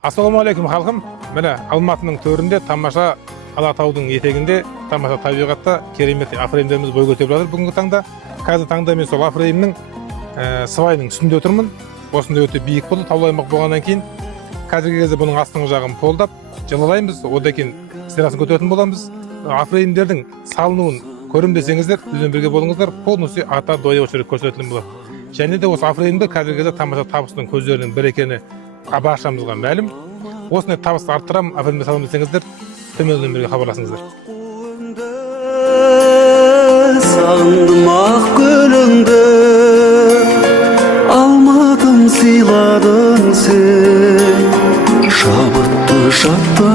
Ассалаумағалейкум халқым. Міне Алматының төрінде тамаша Алатаудың етегінде тамаша табиғатта керемет афреймдеріміз бой көтеріп жатыр. Бүгінгі таңда қазір таңда мен сол афреймнің свайының үстінде отырмын. Осында өте биік болды, таулы аймақ болғаннан кейін қазіргі кезде бұның астыңғы жағын полдап жылалаймыз. Одан кейін стенасын көтеретін боламыз. Афреймдердің салынуын көрім десеңіздер, бізбен бірге болыңыздар. Полностью ата дойы очерек көрсетілген болады. Және де осы афреймді қазіргі кезде тамаша табыстың көздерінің бір екені баршамызға мәлім. Осындай табысты арттырам, афреймді салам десеңіздер, төменнен бірге хабарласыңыздар. Сағындым ақ гүліңді, алмадым сыйладың сен, шабытты шаттық